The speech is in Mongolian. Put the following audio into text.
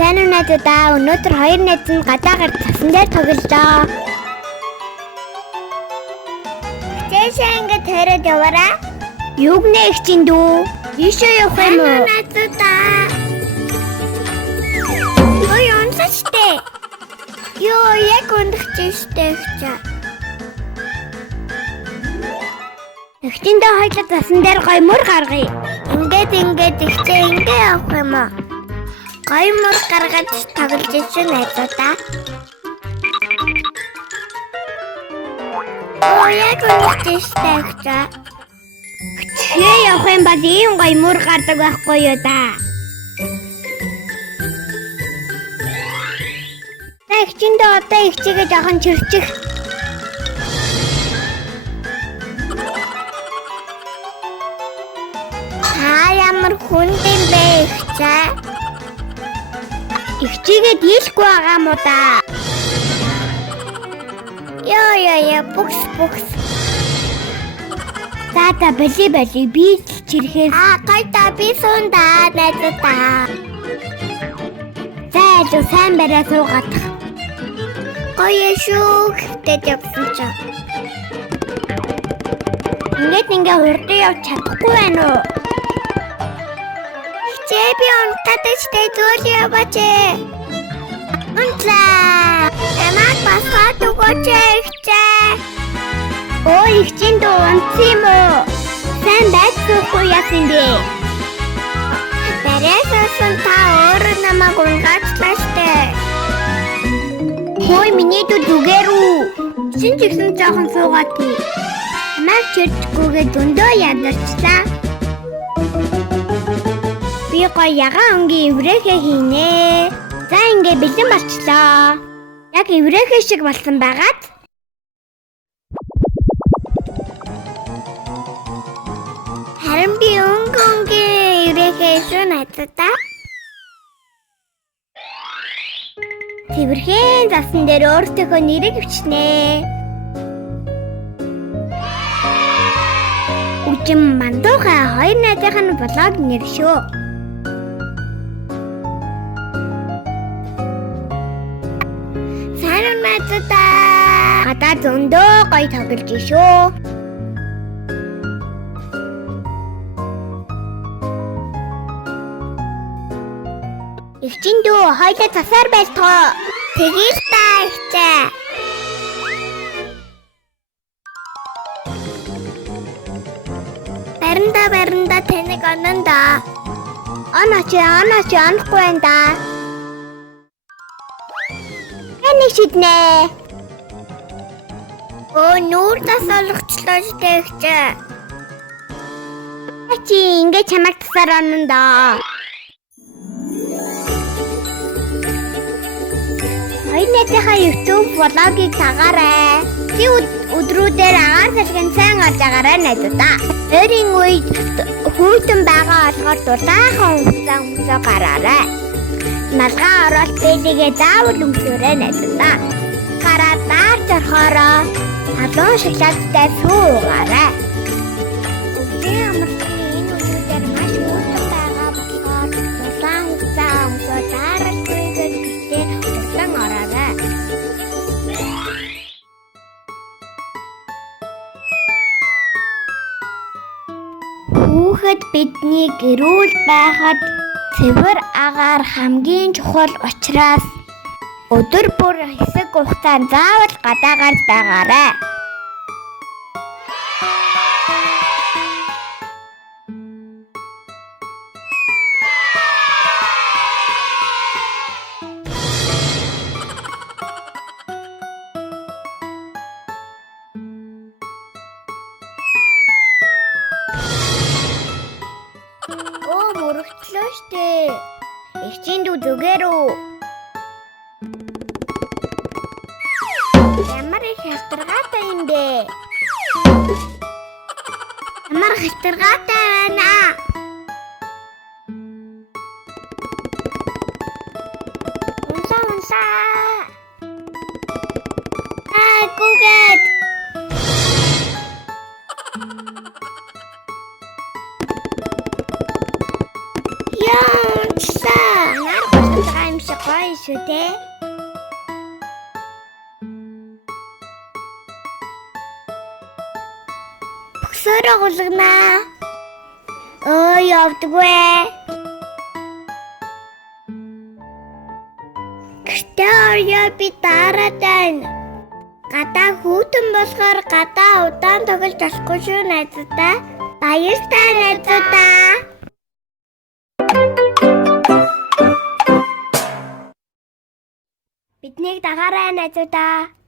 Сайн уу найзуудаа, өнөөдөр хоёр найз нь гадаа гарч цасан дээр тоглолоо. Тэшээ ингээд тэрээд яваарай. Юуг нэ их чинь дүү? Ийшээ явах юм уу? Найзуудаа. Ой, онцочтэй. Йоо, яг өндөгчтэй хчаа. Эхчэндээ хоёлаа цасан дээр гой мөр гаргая. Ингээд ихтэй ингээ явах юм уу? Гой мөр гаргаж тоглож ичэн найзуудаа. Оо, яг өндөгчтэй хчаа. Хчээ явах юм бол ийм гой мөр гардаг байхгүй юу да? Эхчэндээ одоо ихчигээ жоохон чирчих. Ямар хүндэн бэ ихчээ? Ихчигээ дийлэхгүй байгаа мó да. Яа, бүкс. За бали би чирхээс. Гайда би сунда найзуудаа. За л сайн барай суугаад. Гоё шүү гэвтэж явсан ч. Ингээ хурдан явж чадахгүй байна уу? Би онтадчтэй зүйл яваач. Унтлаа. Эмаа басгаад өгөөч ихчээ. Оо ихчэнд унц юм уу? Сайн байцгүй яасан бэ? Барайсан та өөр намайг унгаачлаа штэ. Хөөе миний дүгээр үү? Шинжсэн жоохон суугаад тий. Намайг чирчгүйгээ зөндөө ядарчлаа. Би гоё ягаан өнгийн эврэхэ хийнэ. За ингээ бэлэн болчлоо. Яг эврэхэ шиг болсон байгаад. Харин би өнгийн эврэхэ шүү найзуудаа. Тэвэрхэн засан дээр өөртөөхөө нэрийг өвчнэ. Үжим мандуугаа хоёр найзынхаа блог нэр шүү. Гадаа зөндөө гоё тоглож шүү. Ихчэнд дүү хоёлаа засаар байлтгоо. Тэгээл та ихчээ. Баранда тэнэг ононда. Онооч онохгүй байна да. Энийг шиднэ. Оо нүүр тасалгачлаа штэ. Чи ингэ чамайг тасаар ононда. Ойнэтийнхаа YouTube блогийг дагаарай. Чи өдрүүдээр агаар салхинд сайн олж агаарай найзуудаа. Өөрийн үед хүйтэн байгаа олгоор дулаахан өмсөө гараарай. Малгай ороод бэлигээ заавал өмсөөрэй найзуудаа. Гараа даарч орохороо халуун шоколадтай суугаарай. Өглөө амралтын энэ өдрүүдээр маш хүйтэн байгаа болохоор дулаан хугацаа өмсөө даралгүй гэхдээ удаан ороорой. Хүүхэд бидний гэрүүл байхад цэвэр агаар хамгийн чухал учраас өдөр бүр хэсэг хугацаанд заавал гадаа гарч байгаарай. Мөрөгтлөө штэ. Ихчэнд дүү зүгээр үү? Ямар их халтаргаатай юм бэ? Ямар халтаргаатай байна. Унсаа. Гүгээд. Яа, нар болсон байгаа юм шиг гоё шүү те. Бөксөрөө гулгнаа. Явдаггүй. Гэртээ орё би дараа тань. Гадаа хүүтэн болохоор гадаа удаан тоглож болохгүй шүү найзуудаа. Баярлалаа найзуудаа. Биднийг дагаарай найзуудаа.